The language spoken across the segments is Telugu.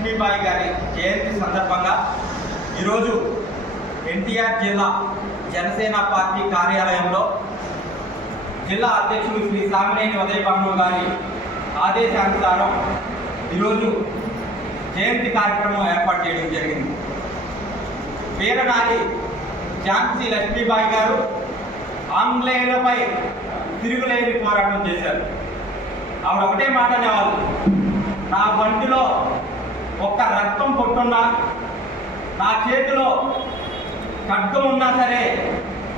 లక్ష్మీబాయి గారి జయంతి సందర్భంగా ఈరోజు ఎన్టీఆర్ జిల్లా జనసేన పార్టీ కార్యాలయంలో జిల్లా అధ్యక్షుడు శ్రీ సామినేని ఉదయ భాను గారి ఆదేశానుసారం ఈరోజు జయంతి కార్యక్రమం ఏర్పాటు చేయడం జరిగింది. వీరనారి ఝాన్సీ లక్ష్మీబాయి గారు ఆంగ్లేయులపై తిరుగులేని పోరాటం చేశారు. ఆవిడ ఒకటే మాట అనేవాళ్ళు నా బండిలో రక్తం పొట్టున్నా నా చేతిలో ఖడ్గం ఉన్నా సరే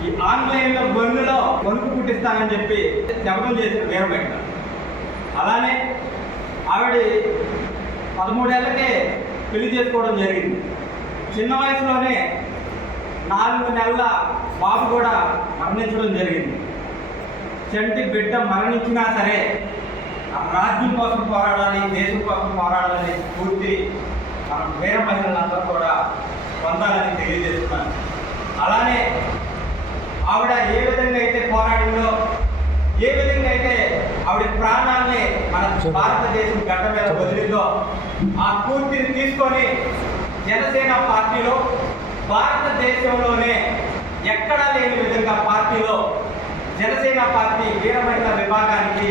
ఈ ఆంగ్లేయుల గొన్నులో వణుకు పుట్టిస్తానని చెప్పి శపథం చేసి వీరబెట్ట అలానే ఆవిడ పదమూడేళ్ళకే పెళ్ళి చేసుకోవడం జరిగింది. చిన్న వయసులోనే నాలుగు నెలల బాబు కూడా మరణించడం జరిగింది. చంటి బిడ్డ మరణించినా సరే ఆ రాజ్యం కోసం పోరాడాలి దేశం కోసం పోరాడాలని స్ఫూర్తి వేరే మహిళలందరూ కూడా పొందాలని తెలియజేస్తున్నాను. అలానే ఆవిడ ఏ విధంగా అయితే పోరాడిందో ఏ విధంగా అయితే ఆవిడ ప్రాణాన్ని మన భారతదేశం గడ్డ మీద వదిలిందో ఆ స్ఫూర్తిని తీసుకొని జనసేన పార్టీలో భారతదేశంలోనే ఎక్కడా లేని విధంగా పార్టీలో జనసేన పార్టీ వీర విభాగానికి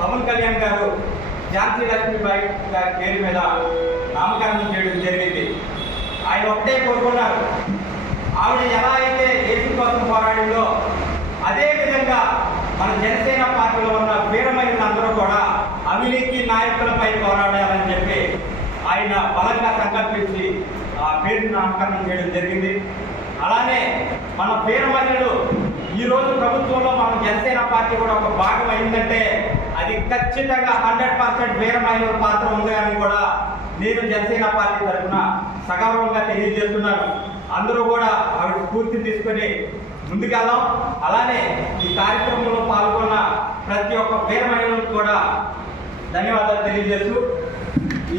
పవన్ కళ్యాణ్ గారు ఝాన్సీ లక్ష్మీబాయి గారి పేరు మీద నామకరణం చేయడం జరిగింది. ఆయన ఒకటే కోరుకున్నారు. ఆవిడ ఎలా అయితే దేశం కోసం పోరాడిందో అదే విధంగా మన జనసేన పార్టీలో ఉన్న వీరమైన అందరూ కూడా అవినీతి నాయకులపై పోరాడాలని చెప్పి ఆయన బలంగా సంకల్పించి ఆ పేరు నామకరణం చేయడం జరిగింది. అలానే మన పేరు మహిళలు ఈ రోజు ప్రభుత్వంలో మనం జనసేన పార్టీ కూడా ఒక భాగం అయిందంటే అది ఖచ్చితంగా హండ్రెడ్ పర్సెంట్ వీరమైన పాత్ర ఉంది అని కూడా నేను జనసేన పార్టీ తరఫున సగౌరవంగా తెలియజేస్తున్నాను. అందరూ కూడా ఆవిడ స్ఫూర్తి తీసుకొని ముందుకెళ్దాం. అలానే ఈ కార్యక్రమంలో పాల్గొన్న ప్రతి ఒక్క వీర కూడా ధన్యవాదాలు తెలియజేస్తూ